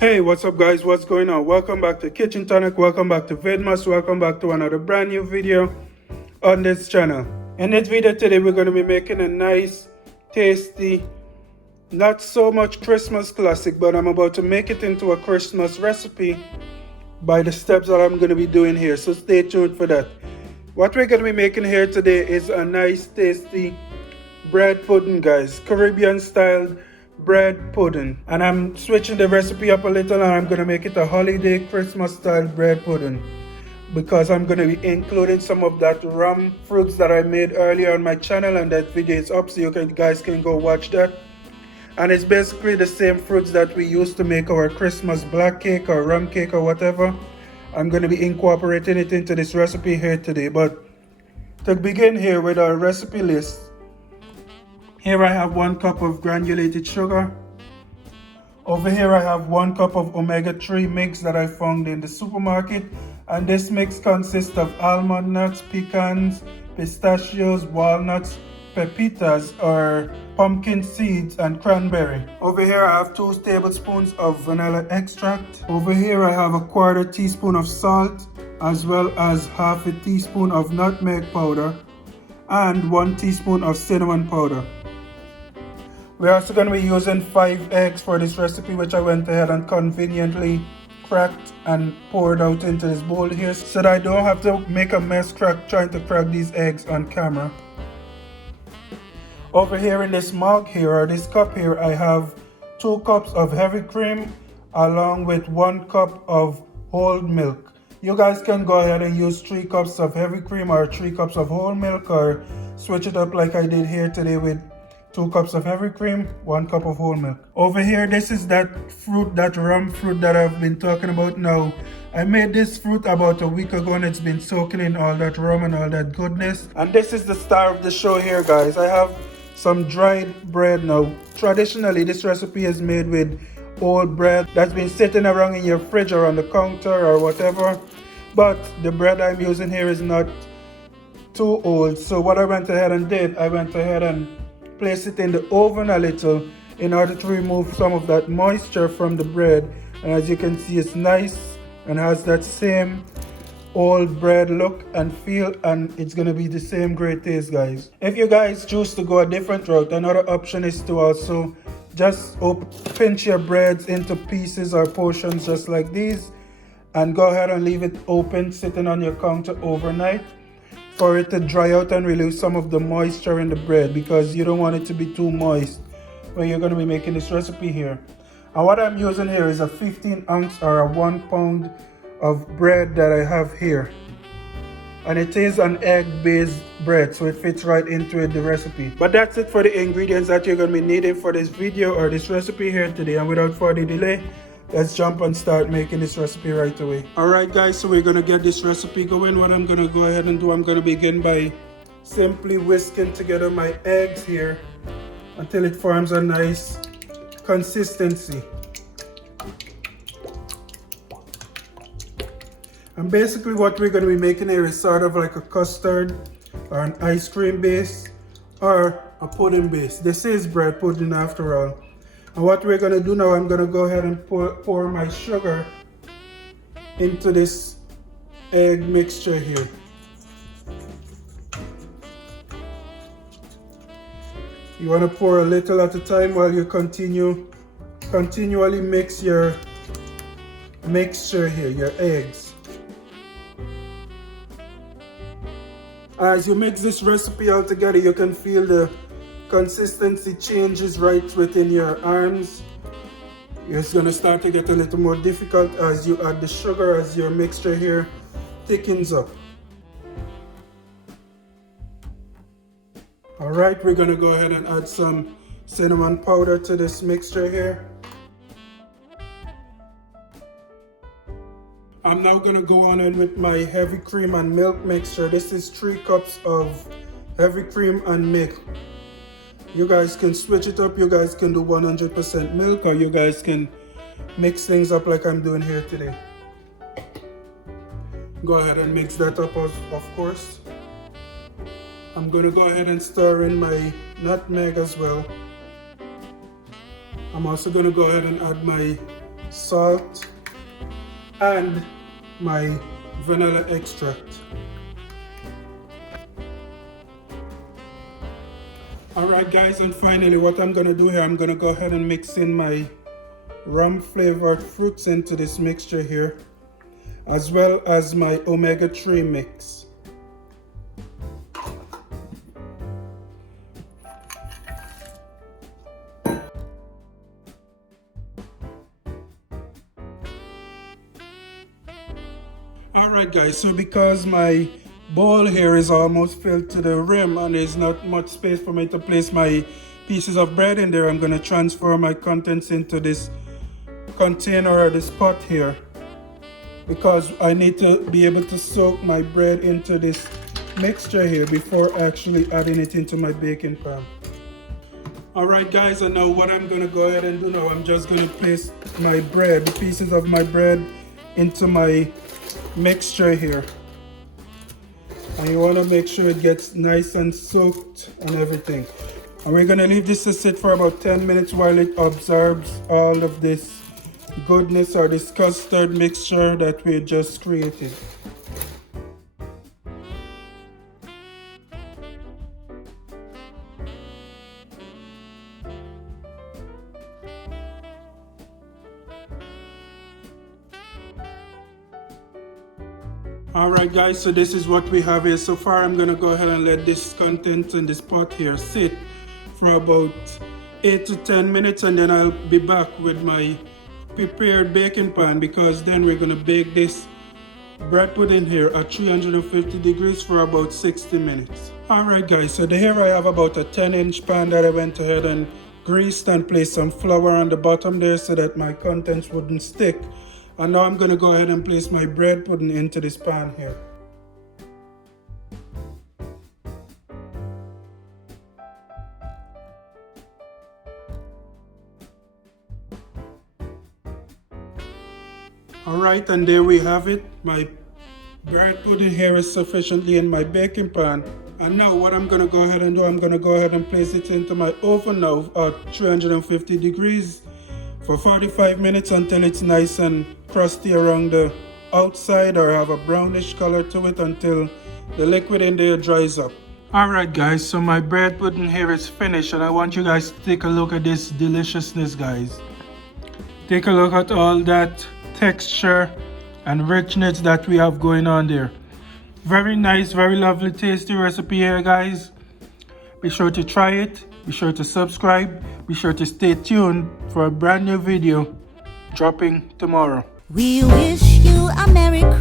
Hey, what's up guys, what's going on? Welcome back to Kchin Tonic, welcome back to Vidmas, welcome back to another brand new video on this channel. In this video today we're going to be making a nice, tasty, not so much Christmas classic, but I'm about to make it into a Christmas recipe by the steps that I'm going to be doing here, so stay tuned for that. What we're going to be making here today is a nice, tasty bread pudding, guys, Caribbean style bread pudding, and I'm switching the recipe up a little and I'm gonna make it a holiday Christmas style bread pudding because I'm gonna be including some of that rum fruits that I made earlier on my channel, and that video is up so you guys can go watch that. And it's basically the same fruits that we used to make our Christmas black cake or rum cake or whatever. I'm gonna be incorporating it into this recipe here today. But to begin here with our recipe list, here I have 1 cup of granulated sugar. Over here I have 1 cup of omega-3 mix that I found in the supermarket. And this mix consists of almond nuts, pecans, pistachios, walnuts, pepitas or pumpkin seeds, and cranberry. Over here I have 2 tablespoons of vanilla extract. Over here I have a 1/4 teaspoon of salt, as well as 1/2 teaspoon of nutmeg powder and 1 teaspoon of cinnamon powder. We're also going to be using 5 eggs for this recipe, which I went ahead and conveniently cracked and poured out into this bowl here so that I don't have to make a mess trying to crack these eggs on camera. Over here in this mug here, or this cup here, I have 2 cups of heavy cream along with 1 cup of whole milk. You guys can go ahead and use 3 cups of heavy cream or 3 cups of whole milk, or switch it up like I did here today with 2 cups of heavy cream, 1 cup of whole milk. Over here, this is that fruit, that rum fruit that I've been talking about now. I made this fruit about a week ago and it's been soaking in all that rum and all that goodness. And this is the star of the show here, guys. I have some dried bread now. Traditionally, this recipe is made with old bread that's been sitting around in your fridge or on the counter or whatever. But the bread I'm using here is not too old. So what I went ahead and did, I went ahead and place it in the oven a little in order to remove some of that moisture from the bread. And as you can see, it's nice and has that same old bread look and feel, and it's gonna be the same great taste, guys. If you guys choose to go a different route, another option is to also just pinch your breads into pieces or portions just like these, and go ahead and leave it open sitting on your counter overnight for it to dry out and release some of the moisture in the bread, because you don't want it to be too moist when you're going to be making this recipe here. And what I'm using here is a 15 ounce or a 1 pound of bread that I have here, and it is an egg based bread, so it fits right into the recipe. But that's it for the ingredients that you're going to be needing for this video or this recipe here today. And without further delay, let's jump and start making this recipe right away. Alright guys, so we're going to get this recipe going. What I'm going to go ahead and do, I'm going to begin by simply whisking together my eggs here until it forms a nice consistency. And basically what we're going to be making here is sort of like a custard or an ice cream base or a pudding base. This is bread pudding after all. And what we're going to do now, I'm going to go ahead and pour my sugar into this egg mixture here. You want to pour a little at a time while you continually mix your mixture here, your eggs. As you mix this recipe all together, you can feel the consistency changes right within your arms. It's going to start to get a little more difficult as you add the sugar, as your mixture here thickens up. Alright, we're going to go ahead and add some cinnamon powder to this mixture here. I'm now going to go on in with my heavy cream and milk mixture. This is 3 cups of heavy cream and milk. You guys can switch it up. You guys can do 100% milk, or you guys can mix things up like I'm doing here today. Go ahead and mix that up, of course. I'm going to go ahead and stir in my nutmeg as well. I'm also going to go ahead and add my salt, and my vanilla extract. Alright guys, and finally what I'm gonna do here, I'm gonna go ahead and mix in my rum flavored fruits into this mixture here, as well as my omega-3 mix. Alright guys, so because my bowl here is almost filled to the rim and there's not much space for me to place my pieces of bread in there, I'm going to transfer my contents into this container or this pot here, because I need to be able to soak my bread into this mixture here before actually adding it into my baking pan. Alright guys, and now what I'm going to go ahead and do now, I'm just going to place my bread, the pieces of my bread, into my mixture here. And you want to make sure it gets nice and soaked and everything. And we're going to leave this to sit for about 10 minutes while it absorbs all of this goodness or this custard mixture that we just created. Alright guys, so this is what we have here so far. I'm gonna go ahead and let this content in this pot here sit for about 8 to 10 minutes, and then I'll be back with my prepared baking pan, because then we're gonna bake this bread pudding here at 350 degrees for about 60 minutes. Alright guys, so here I have about a 10-inch pan that I went ahead and greased and placed some flour on the bottom there so that my contents wouldn't stick. And now I'm going to go ahead and place my bread pudding into this pan here. Alright, and there we have it. My bread pudding here is sufficiently in my baking pan. And now what I'm going to go ahead and do, I'm going to go ahead and place it into my oven now at 350 degrees for 45 minutes until it's nice and crusty around the outside, or have a brownish color to it until the liquid in there dries up. Alright guys, so my bread pudding here is finished, and I want you guys to take a look at this deliciousness guys. Take a look at all that texture and richness that we have going on there. Very nice, very lovely, tasty recipe here guys. Be sure to try it, be sure to subscribe, be sure to stay tuned for a brand new video dropping tomorrow. We wish you a Merry Christmas.